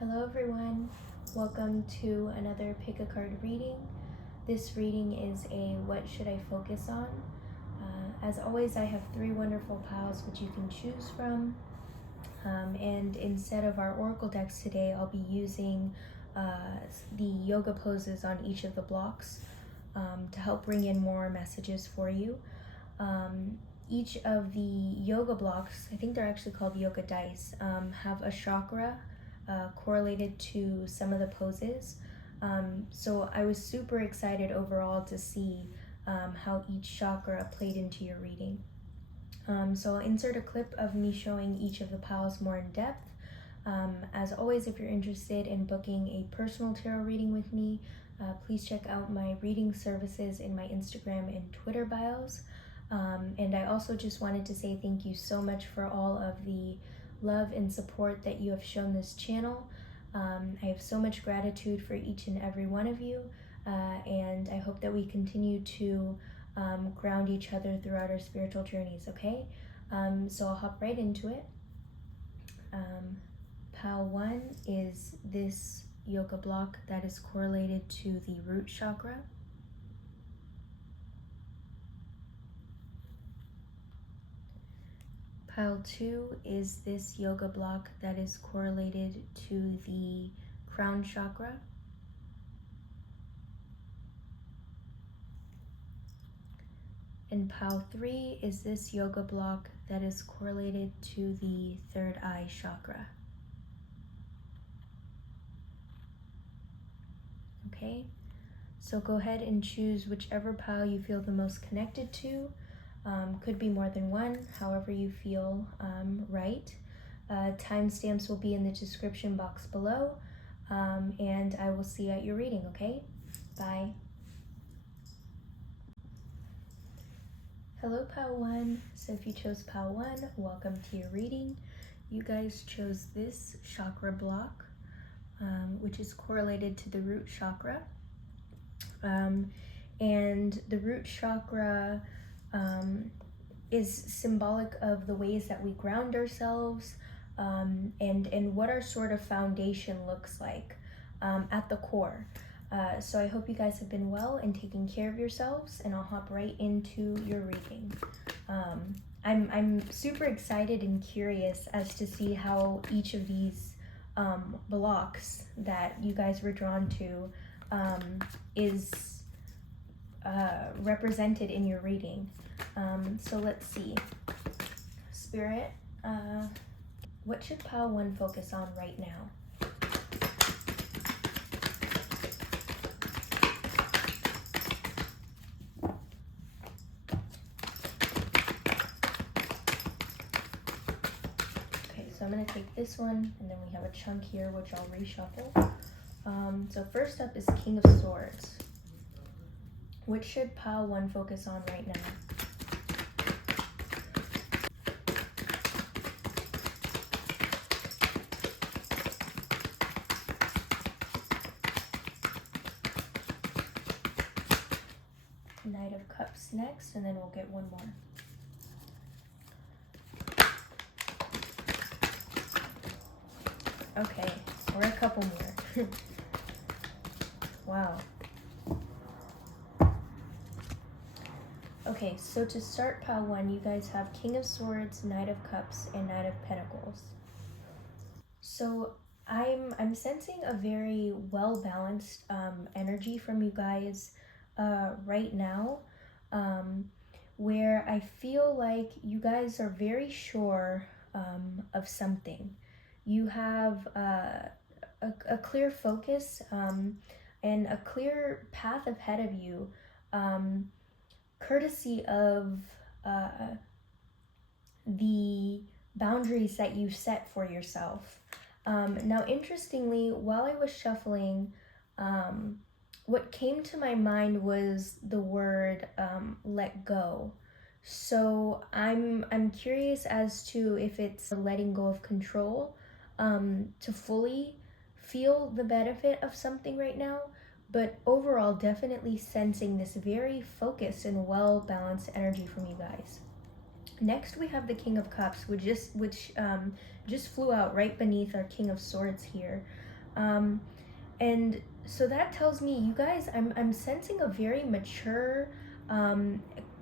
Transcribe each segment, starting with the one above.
Hello everyone, welcome to another pick a card reading. This reading is a what should I focus on? As always, I have three wonderful piles which you can choose from. And instead of our oracle decks today, I'll be using the yoga poses on each of the blocks to help bring in more messages for you. Each of the yoga blocks, I think they're actually called yoga dice, have a chakra correlated to some of the poses. So I was super excited overall to see how each chakra played into your reading. So I'll insert a clip of me showing each of the piles more in depth. As always, if you're interested in booking a personal tarot reading with me, please check out my reading services in my Instagram and Twitter bios. And I also just wanted to say thank you so much for all of the love and support that you have shown this channel. I have so much gratitude for each and every one of you, and I hope that we continue to ground each other throughout our spiritual journeys, okay? So I'll hop right into it. Pile 1 is this yoga block that is correlated to the root chakra. Pile 2 is this yoga block that is correlated to the crown chakra. And pile 3 is this yoga block that is correlated to the third eye chakra. Okay, so go ahead and choose whichever pile you feel the most connected to. Could be more than one, however you feel right. Timestamps will be in the description box below, and I will see you at your reading, okay? Bye. Hello, Pile 1. So if you chose Pile 1, welcome to your reading. You guys chose this chakra block, which is correlated to the root chakra. And the root chakra is symbolic of the ways that we ground ourselves, and what our sort of foundation looks like at the core. So I hope you guys have been well and taking care of yourselves, and I'll hop right into your reading. I'm super excited and curious as to see how each of these blocks that you guys were drawn to is represented in your reading. So let's see. Spirit, what should Pile 1 focus on right now? Okay, so I'm going to take this one, and then we have a chunk here, which I'll reshuffle. So first up is King of Swords. What should Pile 1 focus on right now? Knight of Cups next, and then we'll get one more. Okay, or a couple more. Wow. Okay, so to start Pile 1, you guys have King of Swords, Knight of Cups, and Knight of Pentacles. So I'm sensing a very well-balanced energy from you guys right now, where I feel like you guys are very sure of something. You have a clear focus and a clear path ahead of you, courtesy of the boundaries that you set for yourself. Now, interestingly, while I was shuffling, what came to my mind was the word let go. So I'm curious as to if it's letting go of control, to fully feel the benefit of something right now, but overall definitely sensing this very focused and well-balanced energy from you guys. Next, we have the King of Cups, which just flew out right beneath our King of Swords here. And so that tells me, you guys, I'm sensing a very mature,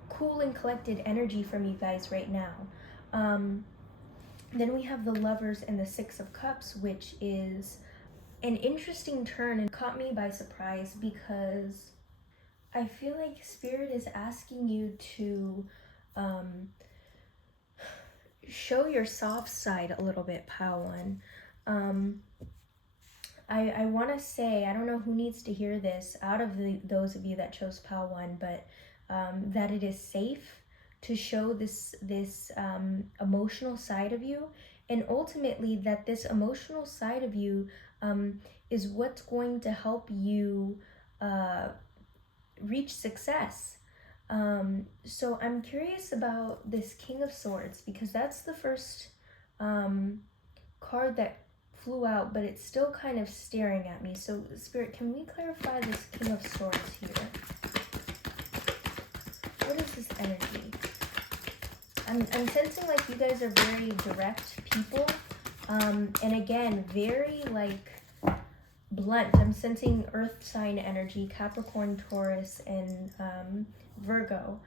cool and collected energy from you guys right now. Then we have the Lovers and the Six of Cups, which is an interesting turn and caught me by surprise, because I feel like Spirit is asking you to show your soft side a little bit, Padawan. I want to say, I don't know who needs to hear this out of those of you that chose Padawan, but that it is safe to show this emotional side of you, and ultimately that this emotional side of you is what's going to help you reach success. So I'm curious about this King of Swords, because that's the first card that flew out, but it's still kind of staring at me. So Spirit, can we clarify this King of Swords here? What is this energy? I'm sensing like you guys are very direct people, and again, very like blunt. I'm sensing earth sign energy, Capricorn, Taurus, and Virgo.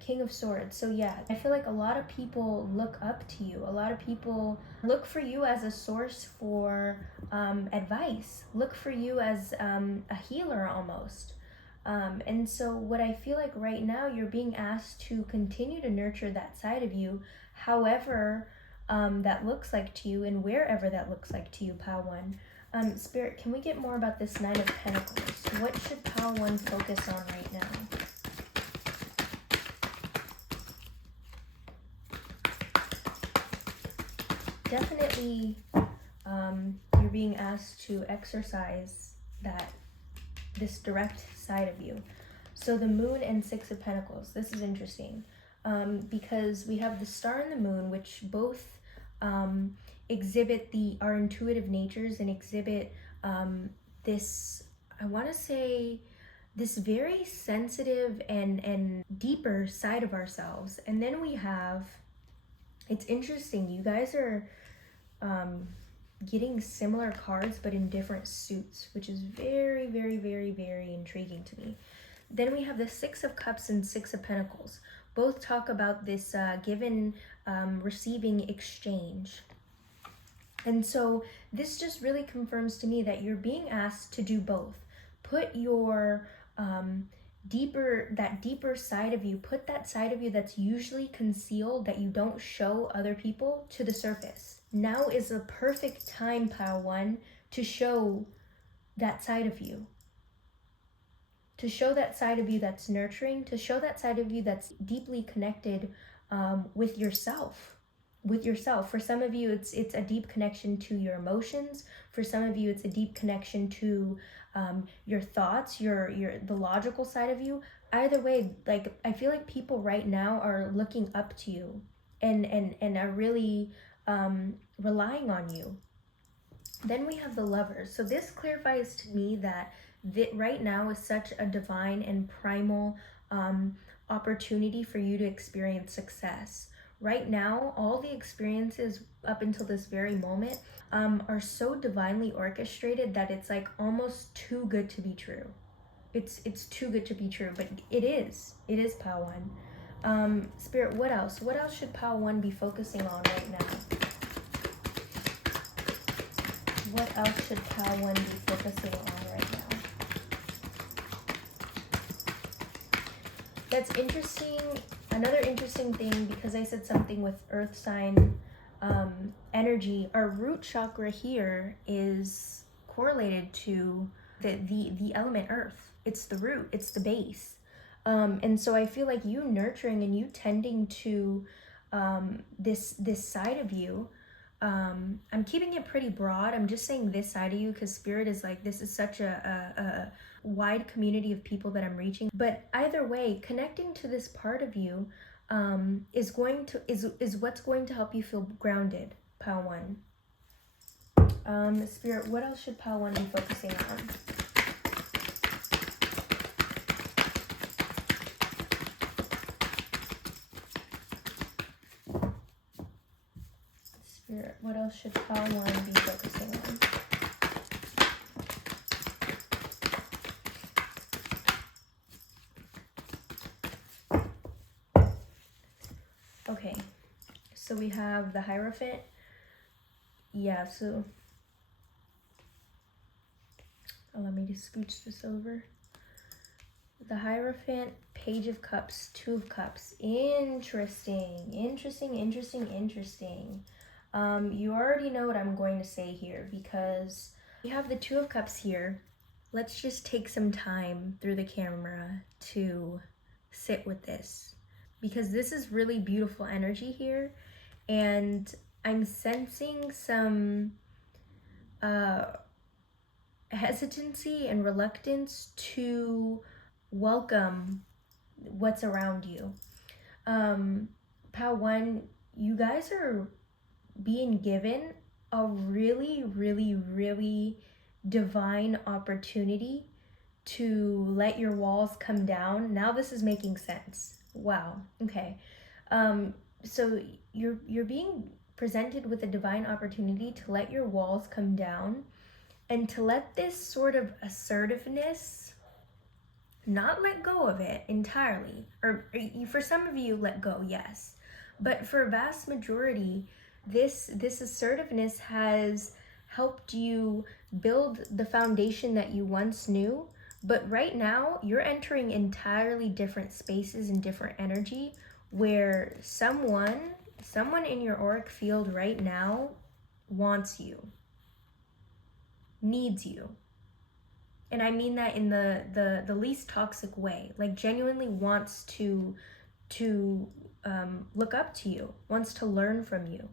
King of Swords. So yeah, I feel like a lot of people look up to you. A lot of people look for you as a source for advice. Look for you as a healer almost. And so what I feel like right now, you're being asked to continue to nurture that side of you, however that looks like to you, and wherever that looks like to you, Padawan. Spirit, can we get more about this Nine of Pentacles? What should Padawan focus on right now? Definitely, you're being asked to exercise this direct side of you. So the Moon and Six of Pentacles. This is interesting, because we have the Star and the Moon, which both exhibit our intuitive natures, and exhibit this, I want to say, this very sensitive and deeper side of ourselves. And then we have, it's interesting, you guys are getting similar cards but in different suits, which is very, very, very, very intriguing to me. Then we have the Six of Cups and Six of Pentacles. Both talk about this given, receiving, exchange. And so this just really confirms to me that you're being asked to do both. Put your deeper side of you, put that side of you that's usually concealed, that you don't show other people, to the surface. Now is the perfect time, Padawan, to show that side of you. To show that side of you that's nurturing, to show that side of you that's deeply connected with yourself. For some of you, it's a deep connection to your emotions. For some of you, it's a deep connection to your thoughts, the logical side of you. Either way, like, I feel like people right now are looking up to you and are really relying on you. Then we have the Lovers. So this clarifies to me that right now is such a divine and primal opportunity for you to experience success. Right now, all the experiences up until this very moment are so divinely orchestrated that it's like almost too good to be true. It's too good to be true, but it is Padawan. Spirit, what else? What else should Padawan be focusing on right now? What else should Padawan be focusing on right now? That's interesting. Another interesting thing, because I said something with earth sign energy, our root chakra here is correlated to the element earth. It's the root, it's the base. And so I feel like you nurturing and you tending to this side of you, I'm keeping it pretty broad. I'm just saying this side of you because Spirit is like, this is such a wide community of people that I'm reaching. But either way, connecting to this part of you is what's going to help you feel grounded, Padawan. Spirit, what else should Padawan be focusing on? Spirit, what else should Padawan be focusing on? so we have the Hierophant. Yeah, so let me just scooch this over. The Hierophant, Page of Cups, Two of Cups. Interesting. You already know what I'm going to say here, because we have the Two of Cups here. Let's just take some time through the camera to sit with this, because this is really beautiful energy here, and I'm sensing some hesitancy and reluctance to welcome what's around you. Pal 1, you guys are being given a really divine opportunity to let your walls come down. Now this is making sense. Wow. Okay. So you're being presented with a divine opportunity to let your walls come down, and to let this sort of assertiveness, not let go of it entirely, or for some of you, let go, yes, but for a vast majority, this assertiveness has helped you build the foundation that you once knew. But right now you're entering entirely different spaces and different energy, where someone in your auric field right now wants you, needs you. And I mean that in the least toxic way, like genuinely wants to look up to you, wants to learn from you.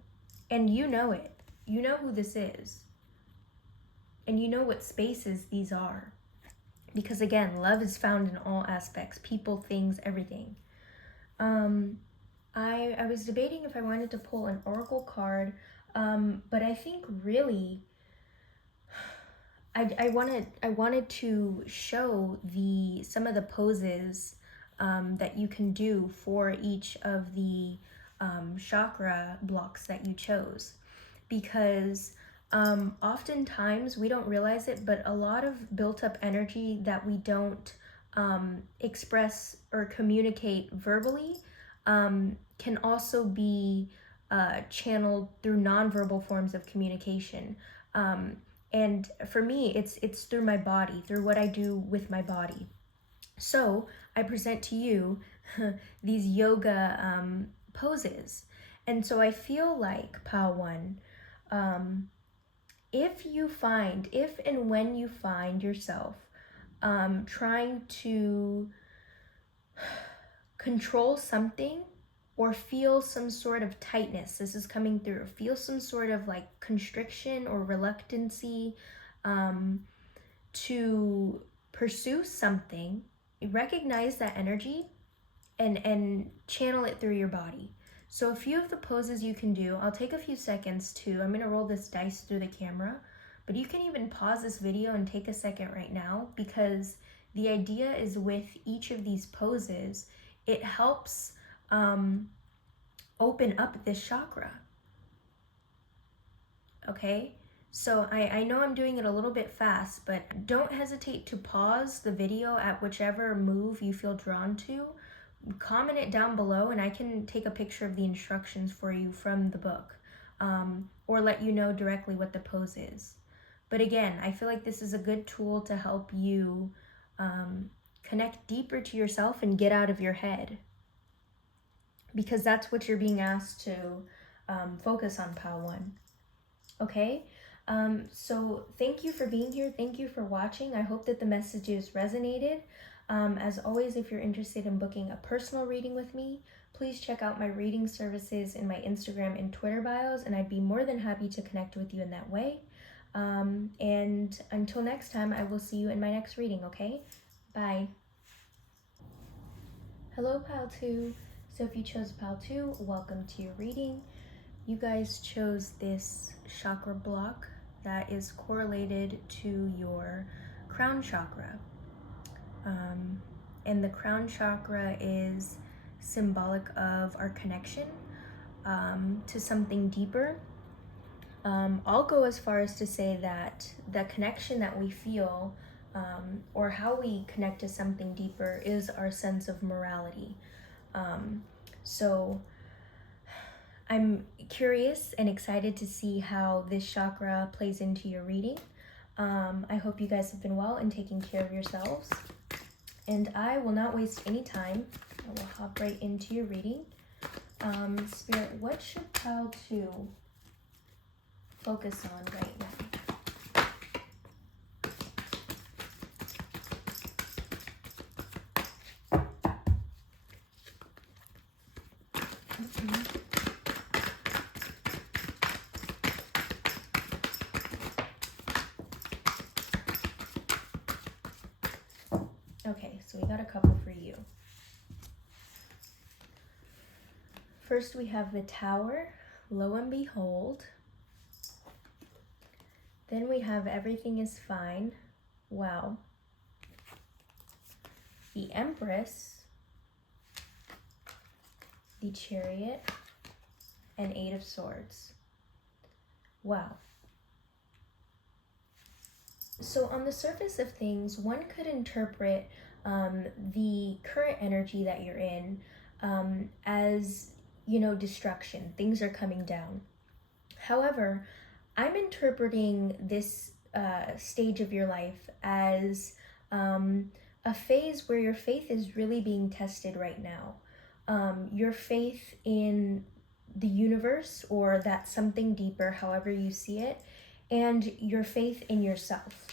And you know it. You know who this is. And you know what spaces these are. Because again, love is found in all aspects, people, things, everything. I was debating if I wanted to pull an oracle card, but I think really I wanted to show some of the poses that you can do for each of the chakra blocks that you chose, because oftentimes we don't realize it, but a lot of built up energy that we don't express or communicate verbally can also be channeled through nonverbal forms of communication. And for me, it's through my body, through what I do with my body. So I present to you these yoga poses. And so I feel like, Pal 1, if and when you find yourself trying to control something, or feel some sort of tightness, this is coming through, feel some sort of like constriction or reluctancy to pursue something, recognize that energy and channel it through your body. So a few of the poses you can do, I'll take a few seconds to, I'm gonna roll this dice through the camera, but you can even pause this video and take a second right now, because the idea is with each of these poses, it helps open up this chakra. Okay, so I know I'm doing it a little bit fast, but don't hesitate to pause the video at whichever move you feel drawn to. Comment it down below and I can take a picture of the instructions for you from the book, or let you know directly what the pose is. But again, I feel like this is a good tool to help you connect deeper to yourself and get out of your head, because that's what you're being asked to focus on, Pal 1. Okay, so thank you for being here. Thank you for watching. I hope that the messages resonated. As always, if you're interested in booking a personal reading with me, please check out my reading services in my Instagram and Twitter bios, and I'd be more than happy to connect with you in that way. And until next time, I will see you in my next reading, okay? Bye. Hello, Pal 2. So if you chose Pal 2, welcome to your reading. You guys chose this chakra block that is correlated to your crown chakra. And the crown chakra is symbolic of our connection to something deeper. I'll go as far as to say that the connection that we feel, or how we connect to something deeper, is our sense of morality. So I'm curious and excited to see how this chakra plays into your reading. I hope you guys have been well and taking care of yourselves. And I will not waste any time. I will hop right into your reading. Spirit, what should pile 2 focus on right now? Okay, so we got a couple for you. First, we have the Tower, lo and behold. Then we have everything is fine, wow. The Empress, the Chariot, and 8 of Swords. Wow. So on the surface of things, one could interpret the current energy that you're in as, destruction. Things are coming down. However, I'm interpreting this stage of your life as a phase where your faith is really being tested right now. Your faith in the universe, or that something deeper, however you see it, and your faith in yourself.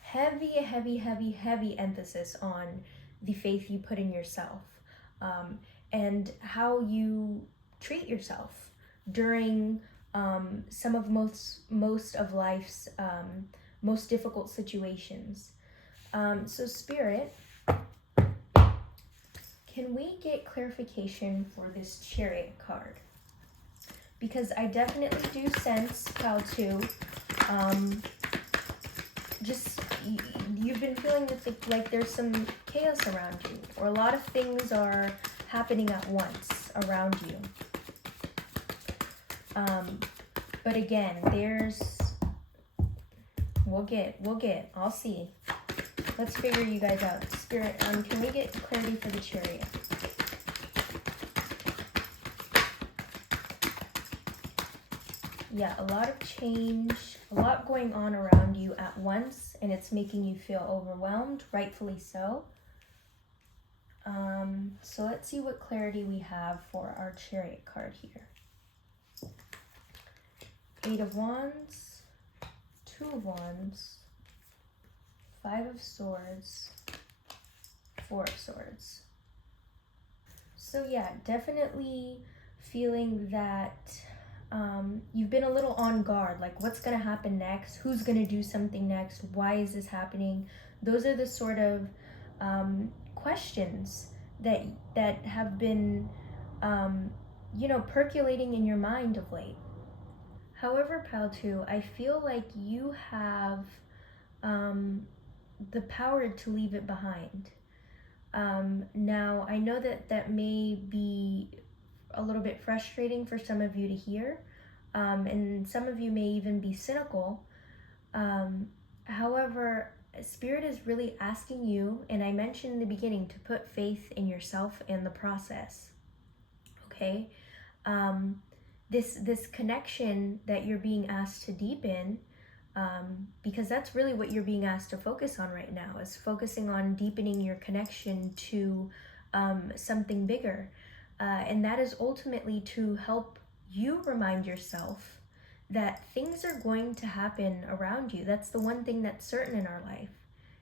Heavy, heavy, heavy, heavy emphasis on the faith you put in yourself, and how you treat yourself during some of most of life's most difficult situations. So Spirit, can we get clarification for this Chariot card? Because I definitely do sense, pile 2, just you've been feeling like there's some chaos around you, or a lot of things are happening at once around you. But again, we'll get, I'll see. Let's figure you guys out. Spirit, can we get clarity for the Chariot? Yeah, a lot of change, a lot going on around you at once, and it's making you feel overwhelmed, rightfully so. So let's see what clarity we have for our Chariot card here. 8 of Wands, 2 of Wands, 5 of Swords, 4 of Swords. So yeah, definitely feeling that you've been a little on guard, like what's going to happen next, who's going to do something next, why is this happening? Those are the sort of questions that have been percolating in your mind of late. However, pile 2, I feel like you have the power to leave it behind. Now, I know that may be a little bit frustrating for some of you to hear, and some of you may even be cynical. However, Spirit is really asking you, and I mentioned in the beginning, to put faith in yourself and the process. Okay? This connection that you're being asked to deepen, because that's really what you're being asked to focus on right now, is focusing on deepening your connection to something bigger. And that is ultimately to help you remind yourself that things are going to happen around you. That's the one thing that's certain in our life.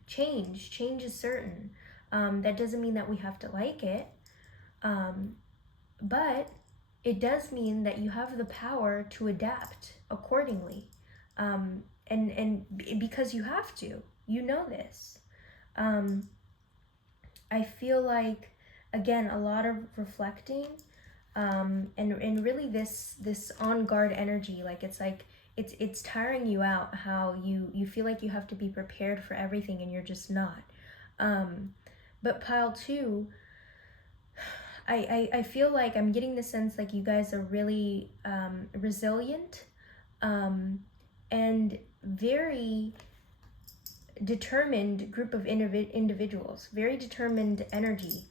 Change is certain. That doesn't mean that we have to like it, but it does mean that you have the power to adapt accordingly. And because you have to, this. I feel like, again, a lot of reflecting, and really this on guard energy, like it's tiring you out, how you feel like you have to be prepared for everything and you're just not. But pile 2, I feel like I'm getting the sense like you guys are really resilient, and very determined group of individuals, very determined energy.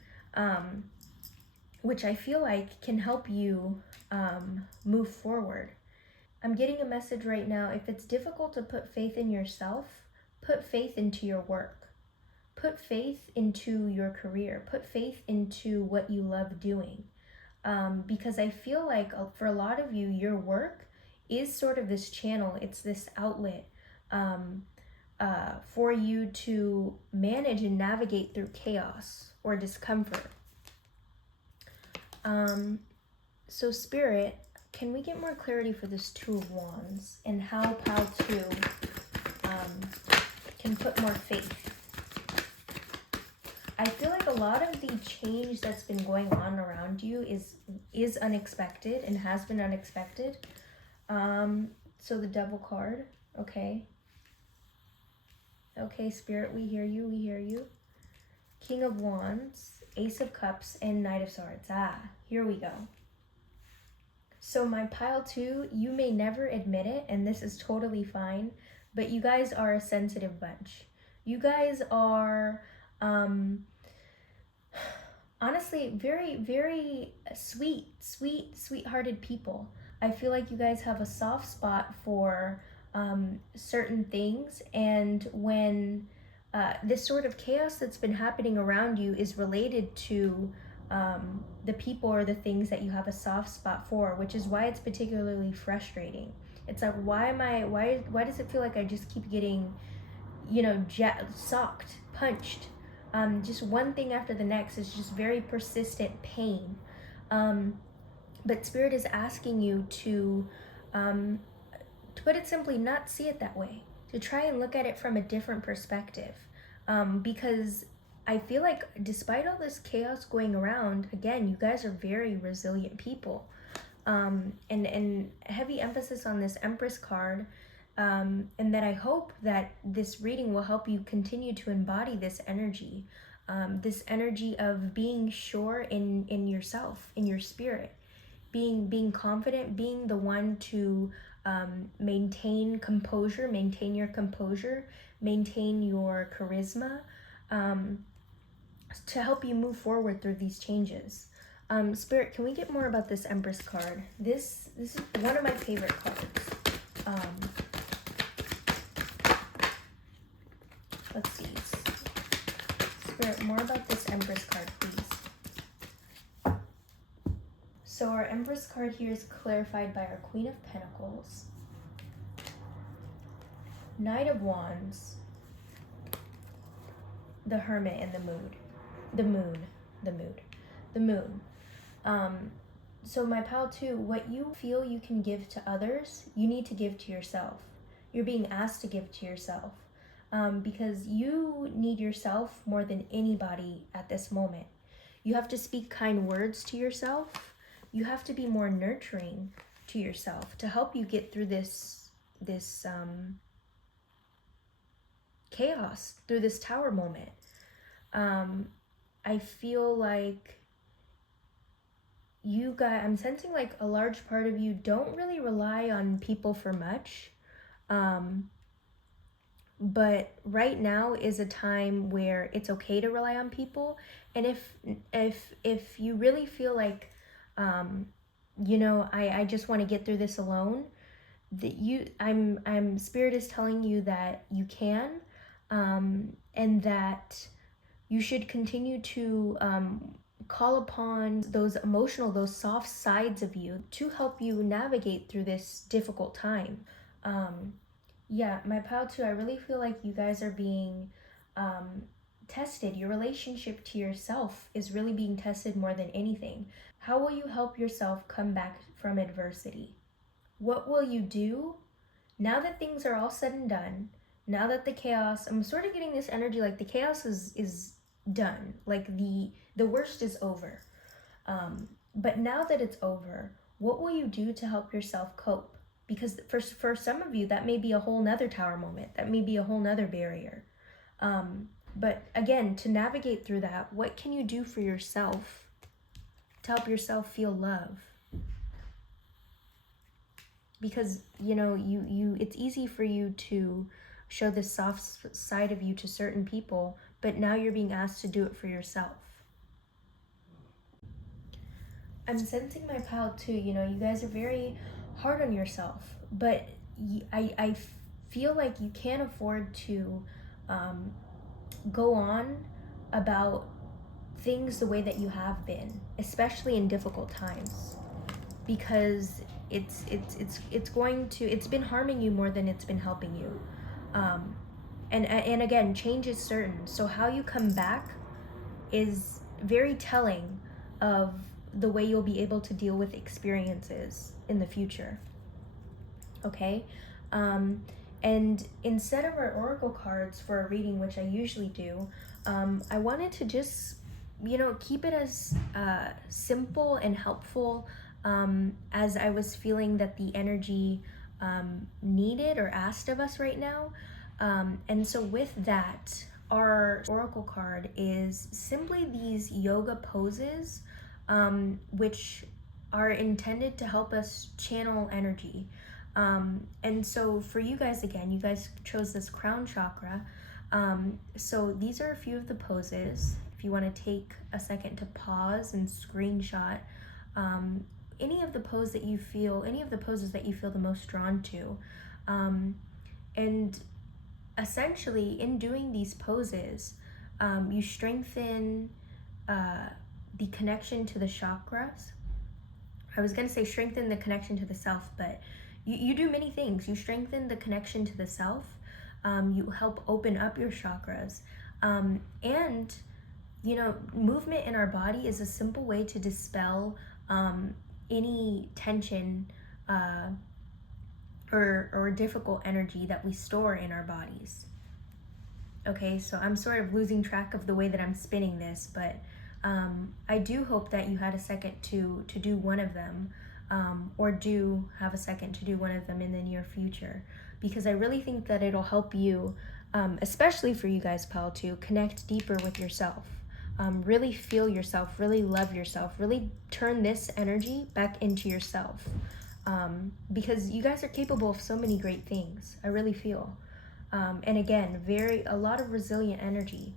which I feel like can help you move forward. I'm getting a message right now. If it's difficult to put faith in yourself, put faith into your work. Put faith into your career. Put faith into what you love doing. Because I feel like for a lot of you, your work is sort of this channel. It's this outlet for you to manage and navigate through chaos or discomfort. So Spirit, can we get more clarity for this Two of Wands and how Pal 2 can put more faith? I feel like a lot of the change that's been going on around you is unexpected and has been unexpected. So the Devil card, okay. Okay, Spirit, we hear you, we hear you. King of Wands, Ace of Cups, and Knight of Swords. Here we go. So my Pile 2, you may never admit it, and this is totally fine, but you guys are a sensitive bunch. You guys are, honestly, very, very sweet-hearted people. I feel like you guys have a soft spot for certain things, and when this sort of chaos that's been happening around you is related to the people or the things that you have a soft spot for, which is why it's particularly frustrating. It's like, why does it feel like I just keep getting, socked, punched? Just one thing after the next is just very persistent pain. But Spirit is asking you to put it simply, not see it that way, to try and look at it from a different perspective. Because I feel like despite all this chaos going around, again, you guys are very resilient people. And heavy emphasis on this Empress card, and that I hope that this reading will help you continue to embody this energy of being sure in yourself, in your spirit, being confident, being the one to maintain your composure, maintain your charisma, to help you move forward through these changes. Spirit, can we get more about this Empress card? This is one of my favorite cards. Let's see. Spirit, more about this Empress card, please. So our Empress card here is clarified by our Queen of Pentacles, Knight of Wands, the Hermit, and the Moon. So my Pal 2, what you feel you can give to others, you need to give to yourself. You're being asked to give to yourself, because you need yourself more than anybody at this moment. You have to speak kind words to yourself. You have to be more nurturing to yourself to help you get through this chaos, through this tower moment. I feel like you guys, I'm sensing like a large part of you don't really rely on people for much. But right now is a time where it's okay to rely on people. And if you really feel like, I just want to get through this alone, that Spirit is telling you that you can, and that you should continue to call upon those soft sides of you to help you navigate through this difficult time. Yeah, my Pal 2, I really feel like you guys are being tested. Your relationship to yourself is really being tested more than anything. How will you help yourself come back from adversity? What will you do now that things are all said and done? Now that the chaos, I'm sort of getting this energy like the chaos is done. Like the worst is over. But now that it's over, what will you do to help yourself cope? Because for some of you, that may be a whole nother tower moment. That may be a whole nother barrier. But again, to navigate through that, what can you do for yourself to help yourself feel love? Because, it's easy for you to show this soft side of you to certain people, but now you're being asked to do it for yourself. I'm sensing my pile 2, you know, you guys are very hard on yourself, but I feel like you can't afford to go on about things the way that you have been, especially in difficult times, because it's been harming you more than it's been helping you. And again, change is certain, so how you come back is very telling of the way you'll be able to deal with experiences in the future. Okay? And instead of our oracle cards for a reading, which I usually do, I wanted to just, you know, keep it as simple and helpful as I was feeling that the energy needed or asked of us right now. And so with that, our oracle card is simply these yoga poses, which are intended to help us channel energy. And so for you guys, again, you guys chose this crown chakra. So these are a few of the poses. If you want to take a second to pause and screenshot any of the poses that you feel the most drawn to. And essentially, in doing these poses, you strengthen the connection to the chakras. I was going to say strengthen the connection to the self, but you do many things. You strengthen the connection to the self. You help open up your chakras. And, you know, movement in our body is a simple way to dispel any tension or difficult energy that we store in our bodies. Okay, so I'm sort of losing track of the way that I'm spinning this, but I do hope that you had a second to do one of them, or do have a second to do one of them in the near future, because I really think that it'll help you, especially for you guys, pal, to connect deeper with yourself. Really feel yourself, really love yourself, really turn this energy back into yourself. Because you guys are capable of so many great things, I really feel. And again, a lot of resilient energy.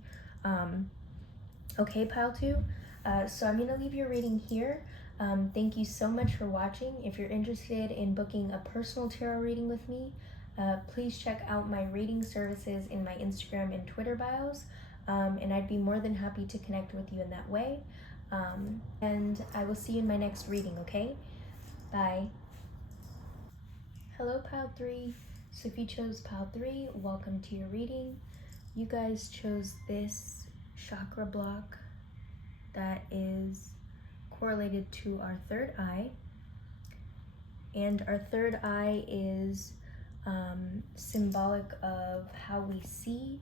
Okay, pile 2. So I'm going to leave your reading here. Thank you so much for watching. If you're interested in booking a personal tarot reading with me, please check out my reading services in my Instagram and Twitter bios. And I'd be more than happy to connect with you in that way. And I will see you in my next reading, okay? Bye. Hello, pile 3. So if you chose pile 3, welcome to your reading. You guys chose this chakra block that is correlated to our third eye. And our third eye is symbolic of how we see,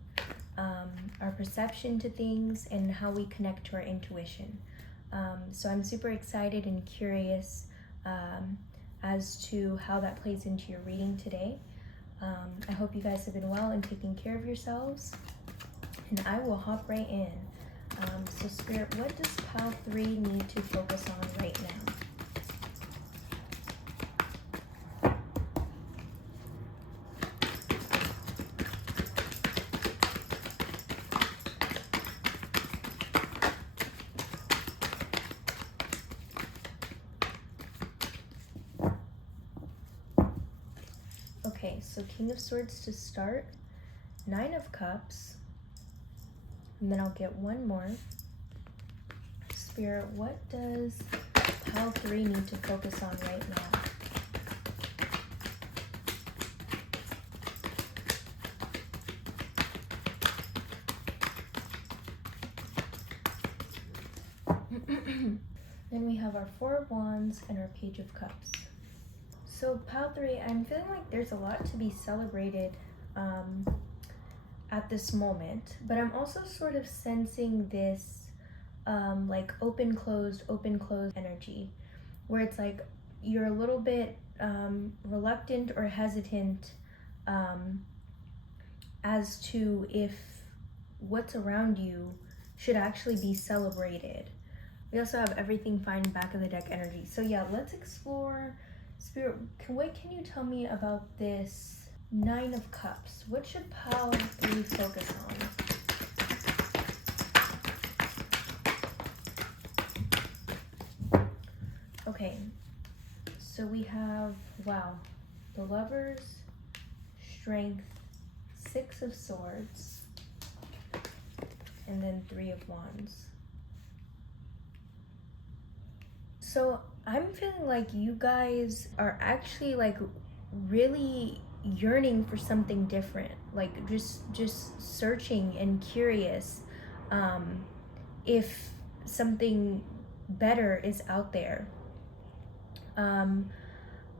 our perception to things, and how we connect to our intuition. So I'm super excited and curious as to how that plays into your reading today. I hope you guys have been well and taking care of yourselves. And I will hop right in. So Spirit, what does pile 3 need to focus on right now? Okay, so King of Swords to start, 9 of Cups, and then I'll get one more. Spirit, what does pile 3 need to focus on right now? Then we have our 4 of Wands and our Page of Cups. So pile 3, I'm feeling like there's a lot to be celebrated at this moment, but I'm also sort of sensing this like open closed energy, where it's like you're a little bit reluctant or hesitant as to if what's around you should actually be celebrated. We also have everything fine back of the deck energy. So yeah, let's explore. Spirit, what can you tell me about this 9 of Cups? What should pile 3 focus on? Okay, so we have, wow, the Lovers, Strength, Six of Swords, and then Three of Wands. So I'm feeling like you guys are actually like really yearning for something different, like just searching and curious if something better is out there.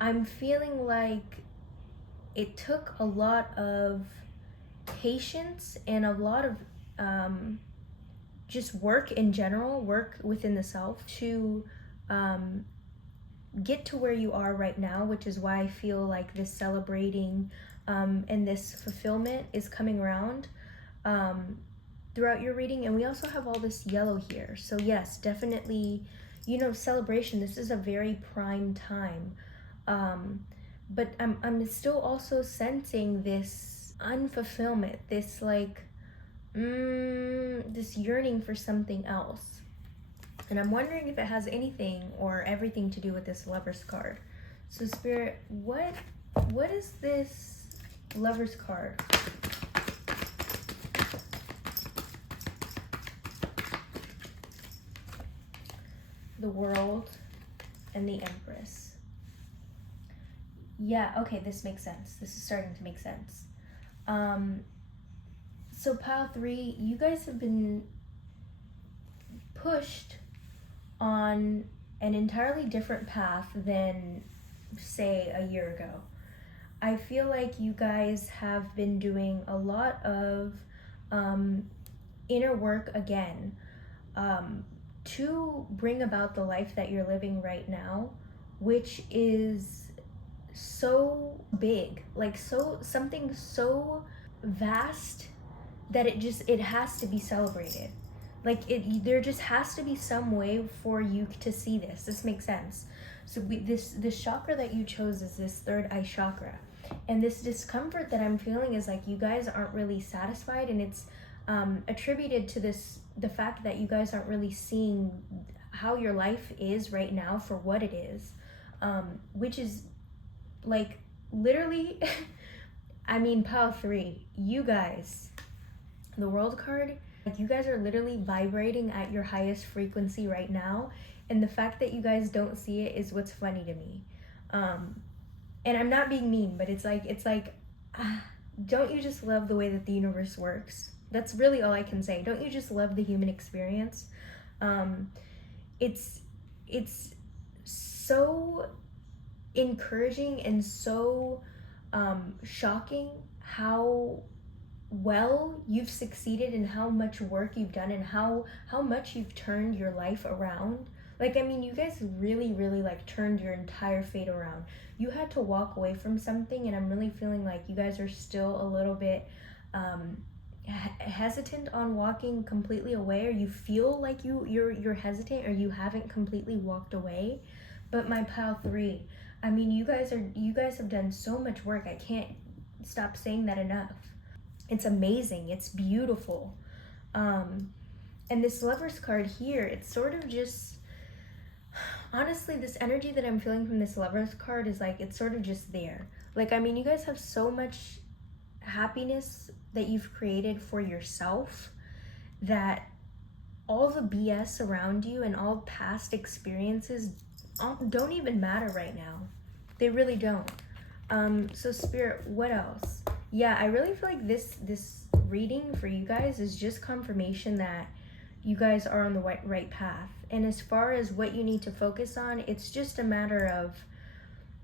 I'm feeling like it took a lot of patience and a lot of just work in general, work within the self to get to where you are right now, which is why I feel like this celebrating and this fulfillment is coming around throughout your reading. And we also have all this yellow here. So yes, definitely, you know, celebration. This is a very prime time. But I'm still also sensing this unfulfillment, this like, this yearning for something else. And I'm wondering if it has anything or everything to do with this Lover's card. So Spirit, what is this Lover's card? The World and the Empress. Yeah, okay, this makes sense. This is starting to make sense. So pile 3, you guys have been pushed on an entirely different path than, say, a year ago. I feel like you guys have been doing a lot of inner work again to bring about the life that you're living right now, which is so big, like something so vast that it has to be celebrated. Like there just has to be some way for you to see this. This makes sense. So this chakra that you chose is this third eye chakra, and this discomfort that I'm feeling is like you guys aren't really satisfied, and it's attributed to the fact that you guys aren't really seeing how your life is right now for what it is, which is like literally I mean, pile 3, you guys, the World card, like you guys are literally vibrating at your highest frequency right now, and the fact that you guys don't see it is what's funny to me. And I'm not being mean, but it's like don't you just love the way that the universe works? That's really all I can say. Don't you just love the human experience? It's so encouraging and so shocking how well you've succeeded and how much work you've done and how much you've turned your life around. Like, I mean, you guys really like turned your entire fate around. You had to walk away from something, and I'm really feeling like you guys are still a little bit hesitant on walking completely away, or you feel like you're hesitant, or you haven't completely walked away. But my pile 3, I mean, you guys have done so much work. I can't stop saying that enough. It's amazing. It's beautiful. And this Lover's card here, it's sort of just, honestly, this energy that I'm feeling from this Lover's card is like, it's sort of just there. Like, I mean, you guys have so much happiness that you've created for yourself that all the BS around you and all past experiences don't even matter right now. They really don't. So Spirit, what else? Yeah, I really feel like this reading for you guys is just confirmation that you guys are on the right path. And as far as what you need to focus on, it's just a matter of,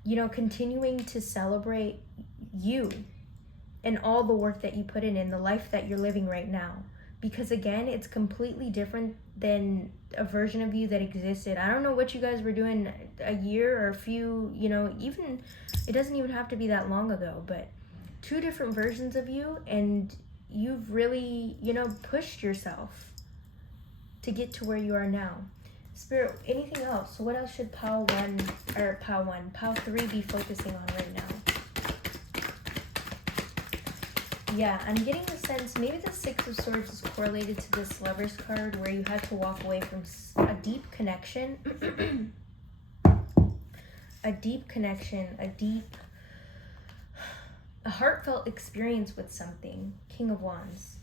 you know, continuing to celebrate you and all the work that you put in the life that you're living right now. Because again, it's completely different than a version of you that existed. I don't know what you guys were doing a year or a few, you know, even, it doesn't even have to be that long ago, but 2 different versions of you, and you've really, you know, pushed yourself to get to where you are now. Spirit, anything else? So what else should pile 3 be focusing on right now? Yeah, I'm getting the sense maybe the Six of Swords is correlated to this Lover's card, where you had to walk away from a deep connection a deep connection, a heartfelt experience with something. King of Wands.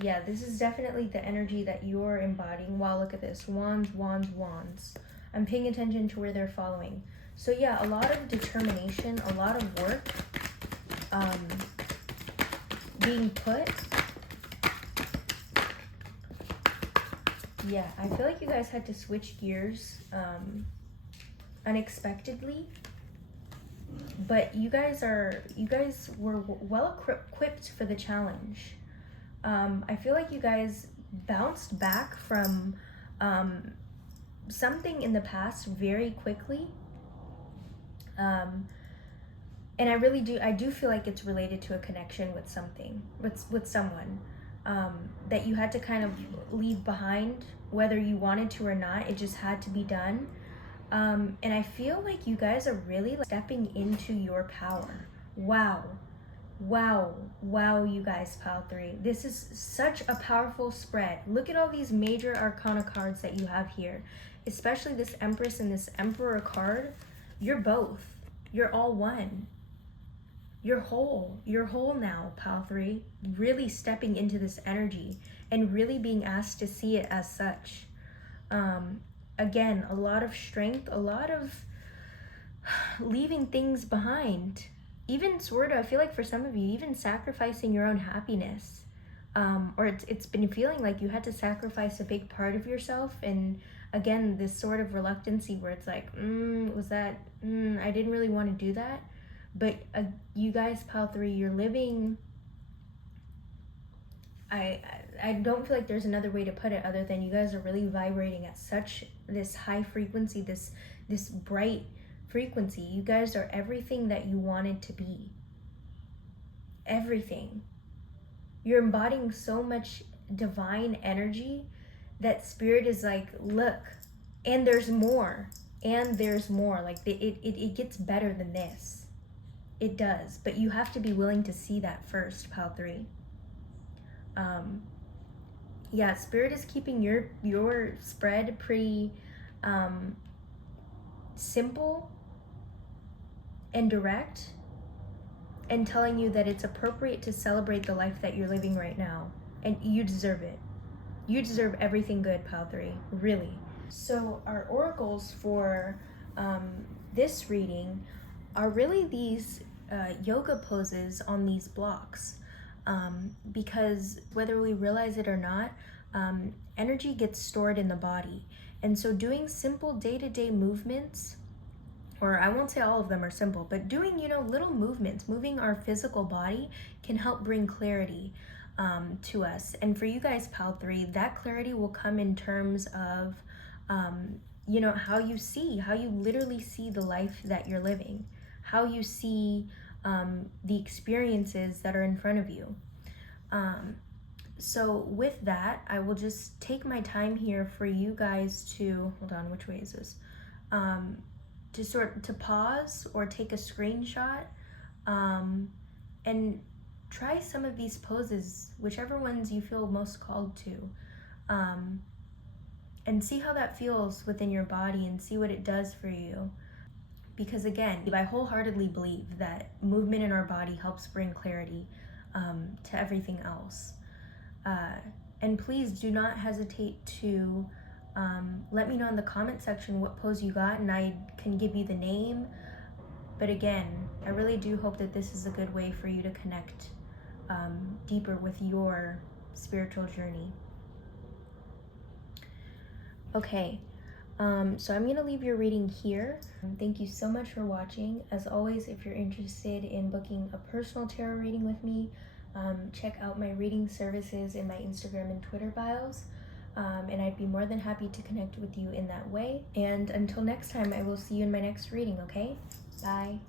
Yeah, this is definitely the energy that you're embodying. Wow, look at this. Wands, wands, wands. I'm paying attention to where they're following. So yeah, a lot of determination, a lot of work being put. Yeah, I feel like you guys had to switch gears unexpectedly. But you guys were well equipped for the challenge. I feel like you guys bounced back from something in the past very quickly. And I do feel like it's related to a connection with something, with someone that you had to kind of leave behind, whether you wanted to or not. It just had to be done. And I feel like you guys are really stepping into your power. Wow, you guys, pile 3. This is such a powerful spread. Look at all these major arcana cards that you have here, especially this Empress and this Emperor card. You're both. You're all one. You're whole now, pile 3. Really stepping into this energy and really being asked to see it as such. Again, a lot of strength, a lot of leaving things behind. Even sort of, I feel like for some of you, even sacrificing your own happiness. Or it's been feeling like you had to sacrifice a big part of yourself. And again, this sort of reluctancy where it's like, I didn't really want to do that. But you guys, pile 3, you're living... I don't feel like there's another way to put it other than you guys are really vibrating at such this high frequency, this bright frequency. You guys are everything that you wanted to be. Everything. You're embodying so much divine energy that spirit is like, look, and there's more. Like it gets better than this. It does, but you have to be willing to see that first, pile 3. Yeah, spirit is keeping your spread pretty simple and direct, and telling you that it's appropriate to celebrate the life that you're living right now, and you deserve it. You deserve everything good, pile 3, really. So our oracles for this reading are really these yoga poses on these blocks. Because whether we realize it or not, energy gets stored in the body. And so doing simple day-to-day movements, or I won't say all of them are simple, but doing, little movements, moving our physical body can help bring clarity to us. And for you guys, pile 3, that clarity will come in terms of, how you literally see the life that you're living, how you see the experiences that are in front of you. So with that, I will just take my time here for you guys to, hold on, which way is this? To pause or take a screenshot and try some of these poses, whichever ones you feel most called to, and see how that feels within your body and see what it does for you. Because again, I wholeheartedly believe that movement in our body helps bring clarity to everything else. And please do not hesitate to let me know in the comment section what pose you got, and I can give you the name. But again, I really do hope that this is a good way for you to connect deeper with your spiritual journey. Okay. So I'm going to leave your reading here. Thank you so much for watching. As always, if you're interested in booking a personal tarot reading with me, check out my reading services in my Instagram and Twitter bios. And I'd be more than happy to connect with you in that way. And until next time, I will see you in my next reading, okay? Bye.